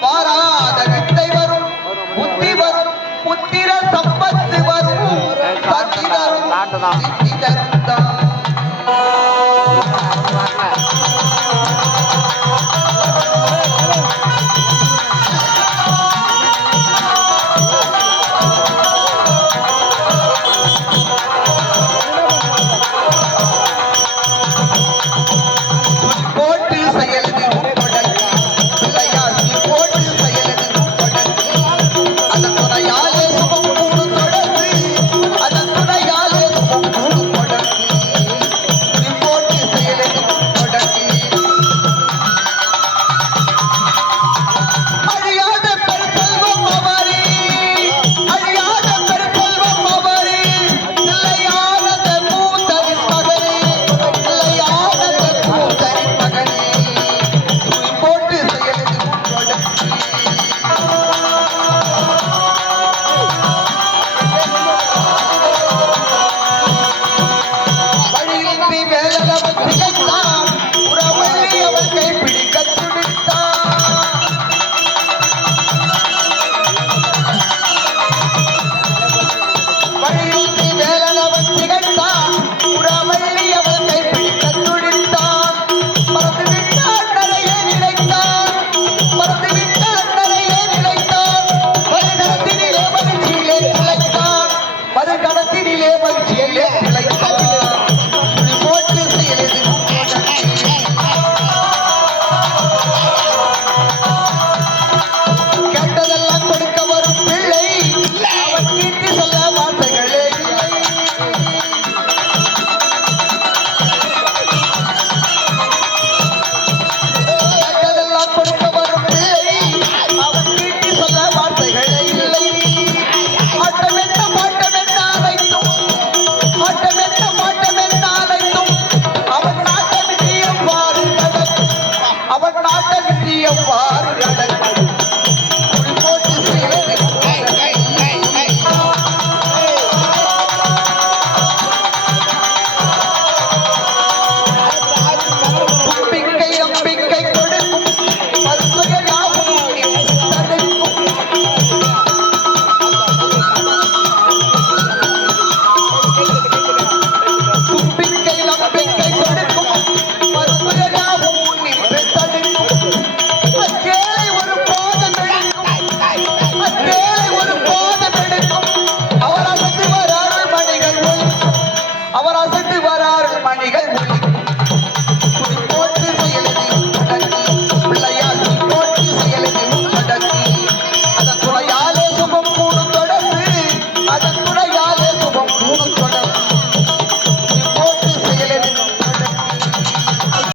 பாராத வித்தை வரும் புத்தி வரும் புத்திர சம்பத்து வரும் சக்தி தரும் சித்தி தரும் மது கடத்தினிலே மகிழ்ச்சியிலே